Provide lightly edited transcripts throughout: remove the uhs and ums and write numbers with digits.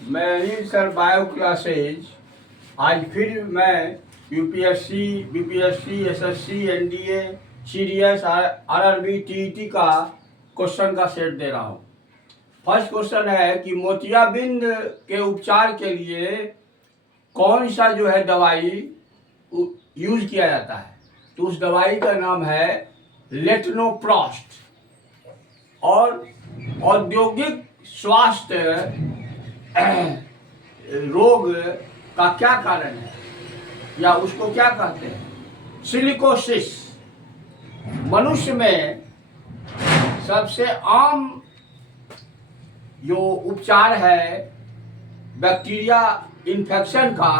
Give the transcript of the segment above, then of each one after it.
मेरी sir bio classes. आज फिर मैं UPSC, BPSC, SSC, NDA, CDS, RRB, TET का क्वेश्चन का सेट दे रहा हूँ। फर्स्ट क्वेश्चन है कि मोतियाबिंद के उपचार के लिए कौन सा जो है दवाई यूज किया जाता है। तो उस दवाई का नाम है लेटनोप्रोस्ट। और औद्योगिक स्वास्थ्य रोग का क्या कारण है या उसको क्या कहते हैं? सिलिकोसिस। मनुष्य में सबसे आम जो उपचार है बैक्टीरिया इन्फेक्शन का,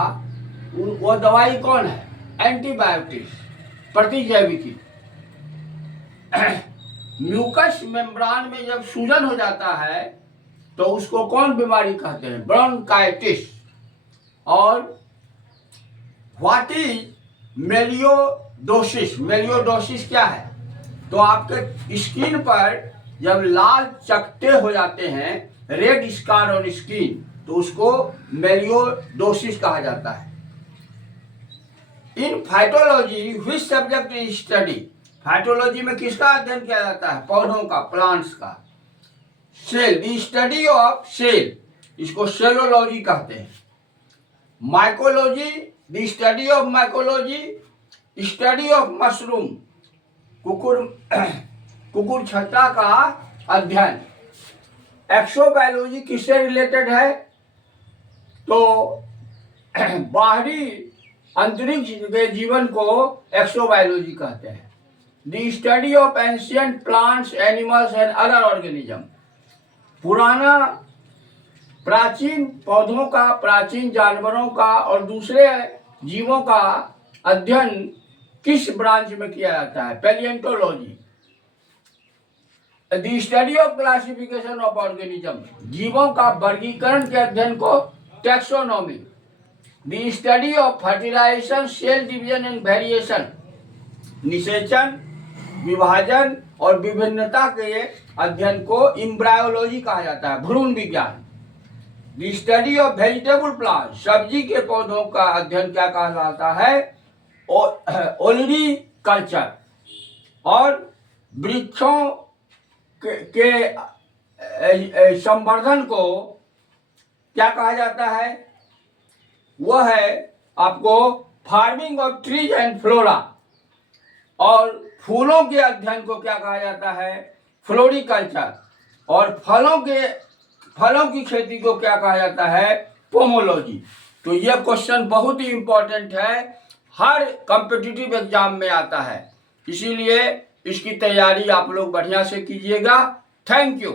वो दवाई कौन है? एंटीबायोटिक्स, प्रतिजैविकी। म्यूकस मेम्ब्रान में जब सूजन हो जाता है तो उसको कौन बीमारी कहते हैं? ब्रोंकाइटिस। और व्हाट इज मेलियोडोसिस? मेलियोडोसिस क्या है? तो आपके स्किन पर जब लाल चकत्ते हो जाते हैं, रेड स्कार ऑन स्किन, तो उसको मेलियोडोसिस कहा जाता है। In phytology which subject is study? Phytology में किसका अध्ययन किया जाता है? पौधों का, प्लांट्स का। Cell, the study of cell, इसको सेलोलॉजी कहते हैं। Mycology, the study of mycology, study of mushroom, कुकुर छत्ता का अध्ययन। एक्सोबायोलॉजी किससे रिलेटेड है? तो बाहरी अंतरिक्ष के जीवन को एक्सोबायोलॉजी कहते हैं। The study of ancient plants, animals and other organism, पुराना प्राचीन पौधों का, प्राचीन जानवरों का और दूसरे जीवों का अध्ययन किस ब्रांच में किया जाता है? Palaeontology. The study of classification of organism, जीवों का वर्गीकरण के अध्ययन को taxonomy. The study of fertilisation, cell division and variation, निषेचन, विभाजन और विभिन्नता के अध्ययन को एम्ब्रायोलॉजी कहा जाता है, भ्रूण विज्ञान। The study of vegetable plant, सब्जी के पौधों का अध्ययन क्या कहलाता है? ओलिविकल्चर। और वृक्षों के संवर्धन को क्या कहा जाता है? वह है आपको farming of trees and flora. और फूलों के अध्ययन को क्या कहा जाता है? फ्लोरिकल्चर। और फलों की खेती को क्या कहा जाता है? पोमोलॉजी। तो यह क्वेश्चन बहुत ही इंपॉर्टेंट है, हर कॉम्पिटिटिव एग्जाम में आता है, इसीलिए इसकी तैयारी आप लोग बढ़िया से कीजिएगा। Thank you.